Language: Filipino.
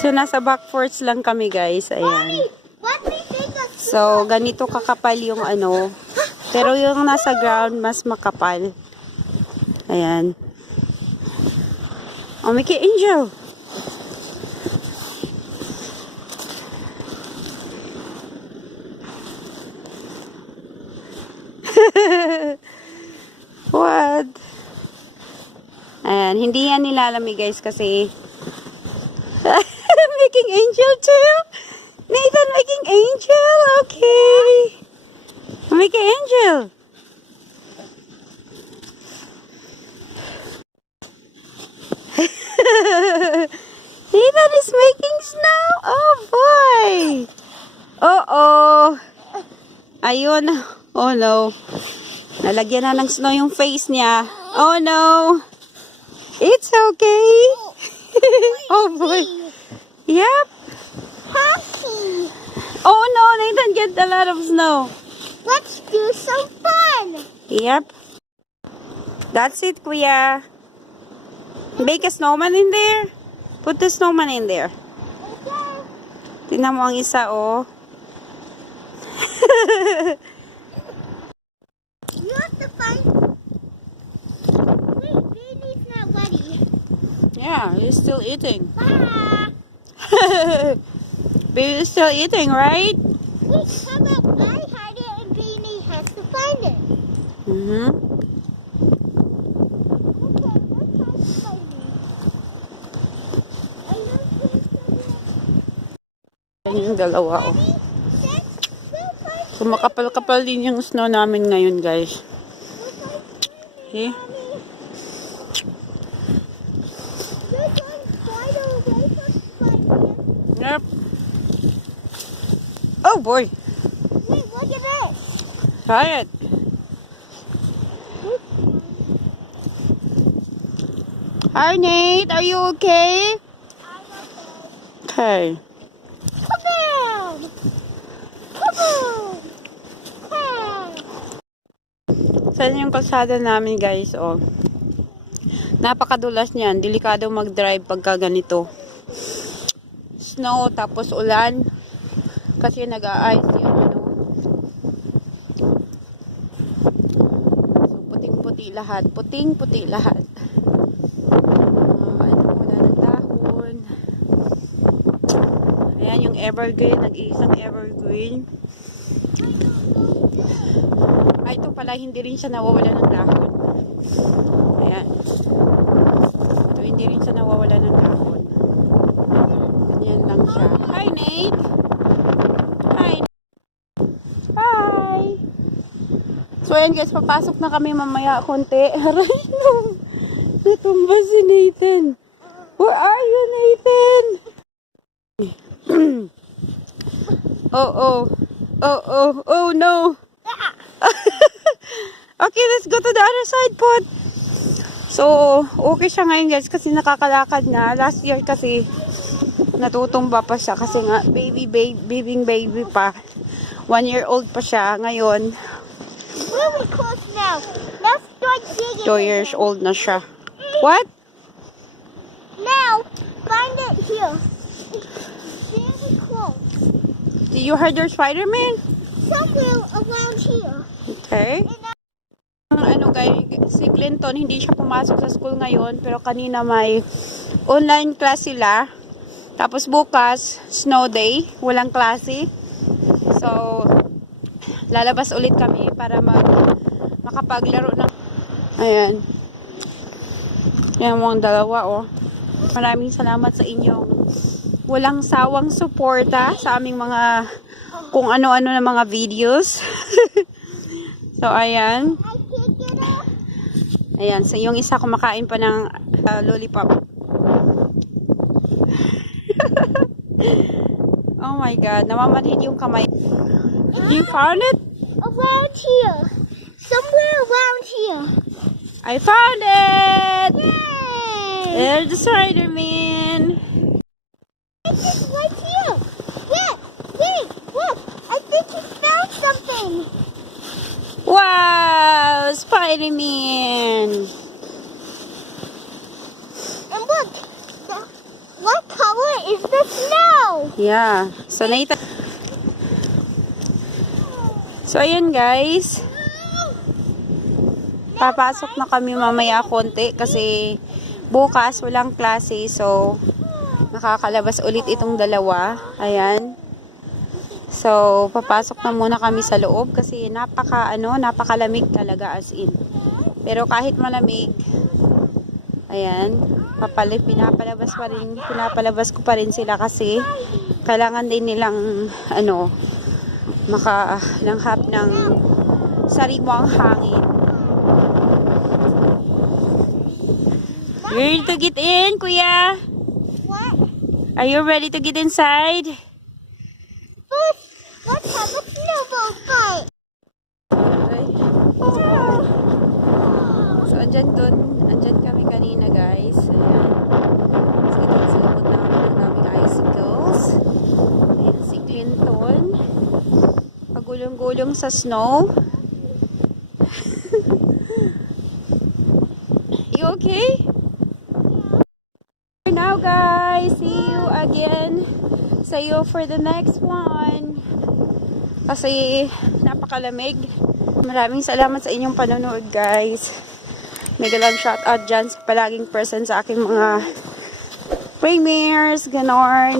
So, nasa back porch lang kami, guys. Ayan. So, ganito kakapal yung ano. Pero yung nasa ground, mas makapal. Ayan. Oh, Mickey Angel. What? Ayan, hindi yan nilalamig guys kasi making angel too? Nathan making angel? Okay. Making angel. Nathan is making snow. Oh boy. Uh-oh. Ayun. Oh no. Nalagyan na ng snow yung face niya. Oh no. It's okay. Oh boy. Yep. Oh no, Nathan get a lot of snow. Let's do some fun. Yep. That's it, Kuya. Bake a snowman in there. Put the snowman in there. Okay. Tingnan mo ang isa, oh. You have to find... Wait, baby's not ready. Yeah, he's still eating. Ah! Baby's still eating, right? Wait, how about I hide it and Beanie has to find it? Mm-hmm. Okay, let's try to find it. I know Yan yung dalawa, oh. So, makapal-kapal din yung snow namin ngayon, guys. Okay? Yep. Oh, boy. Wait, look at this. Try it. Hi, Nate. Are you okay? Okay. Kaboom! Kaboom! Saan yung kalsada namin, guys, oh. Napakadulas niyan. Delikado mag-drive pagka ganito. Snow, tapos ulan. Kasi nag-a-ice yung ano. So, puting-puti lahat. Puting-puti lahat. Ano, wala ng dahon. Ayan yung evergreen. Nag-iisang evergreen. Ay, ito pala, hindi rin siya nawawala ng dahon. Ayan. Ito, hindi rin siya nawawala ng dahon. Ganyan lang siya. Hi, Nate! Hi! Hi! So, ayan guys, papasok na kami mamaya konti. Aray, no! Natumba si Nathan. Where are you, Nathan? Oh, oh. Oh, oh. Oh, no. Okay, let's go to the other side, Pot. So, okay siya ngayon guys kasi nakakalakad na. Last year kasi natutumba pa siya kasi nga baby pa. 1-year-old pa siya. Ngayon, Really close now. Now start digging. 2 years old na siya. What? Now, find it here. Very close. Did you heard your Spider-Man? Somewhere around here. Okay. Ang ano guys, si Clinton hindi siya pumasok sa school ngayon pero kanina may online class sila. Tapos bukas, snow day, walang klase. So, lalabas ulit kami para makapaglaro ng... Ayan. Yan mo ang dalawa, oh. Maraming salamat sa inyong walang sawang suporta sa aming mga kung ano-ano na mga videos. So, ayan. I can't get up. Ayan. So, yung isa kumakain pa ng lollipop. Oh my God. Namamanhid yung kamay. You found it? Around here. Somewhere around here. I found it! Yay! There's the Spider-Man. It's right here. Wait, look. I think he found something. Wow! Spider-Man! And look. What color is the the snow. Yeah. So, ayan guys. Papasok na kami mamaya konti kasi bukas walang klase. So, nakakalabas ulit itong dalawa. Ayan. So, papasok na muna kami sa loob kasi napakalamig talaga as in. Pero kahit malamig, ayan, pinapalabas ko pa rin sila kasi kailangan din nilang makalanghap ng sariwang hangin. You ready to get in, Kuya? What? Are you ready to get inside? Let's have a snowball fight. So, andyan kami kanina, guys. Ayan. So, ito sa likod namin ang daming icicles. Ayan, si Clinton. Pagulong-gulong sa snow. You okay? For now, guys. See you again. See you for the next one. Kasi napakalamig. Maraming salamat sa inyong panonood, guys. Mega lang shoutout dyan sa palaging present sa aking mga premiers, ganon.